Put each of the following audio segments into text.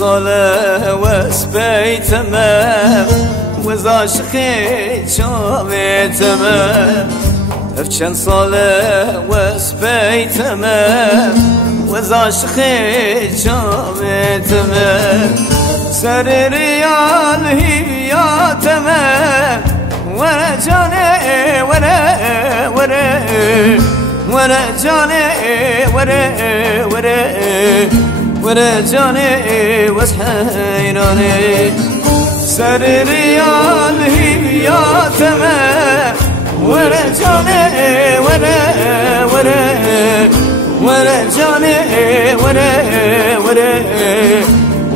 صاله واسبي تمام وزاشخي شامي تمام افشن صاله واسبي تمام وزاشخي شامي تمام سر ريال هي يا تمام وانا جاني وانا جاني وانا جاني واسحيراني سر ريال هي يا تمام وانا جاني وانا جاني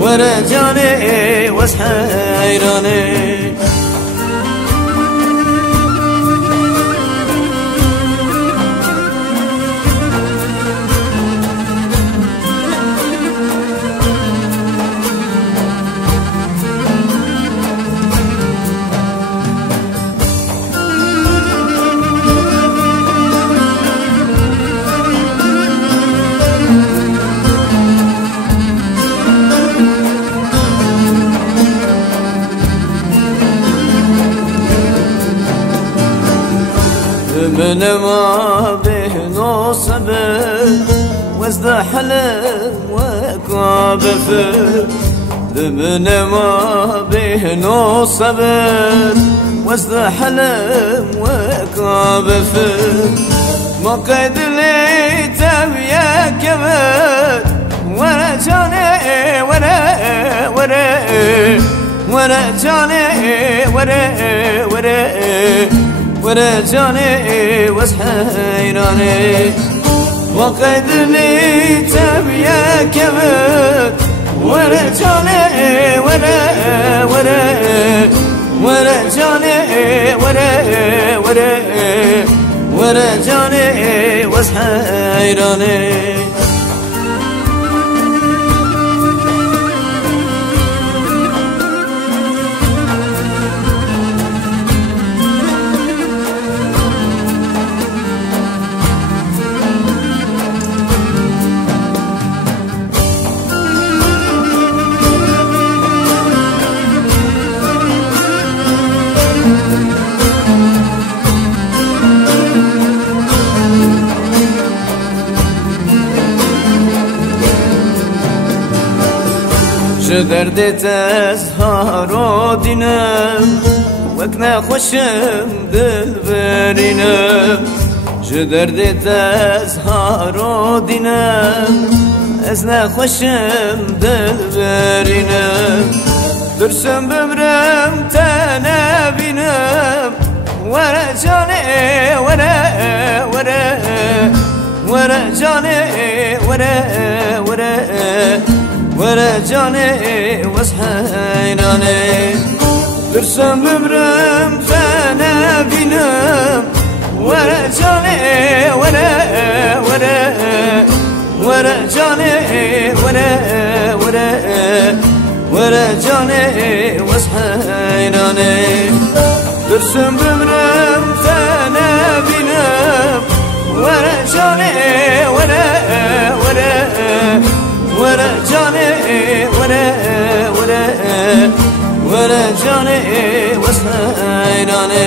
وانا جاني واسحيراني من ما به نصبر وازد حلم وكابفر من ما به نصبر وازد حلم وكابفر ما قد لي تبيا كبر وانا جاني وانا جاني وانا جاني واسحيراني وقد لي تبيا كبر وانا جاني وانا جاني وانا جاني واسحيراني جدرد تزهار دینم وقت خوشم دل برینم جدرد تزهار دینم از نخوشم دل برینم درسم ببرم تنه بینم ورا جانه ورا جانه ورا جاني واسحيراني درسم ببرم فانا بينام ورا جاني ورا جاني ورا جاني واسحيراني درسم ببرم فانا بينام ورا جاني ورا جاني ورا جاني واسحيراني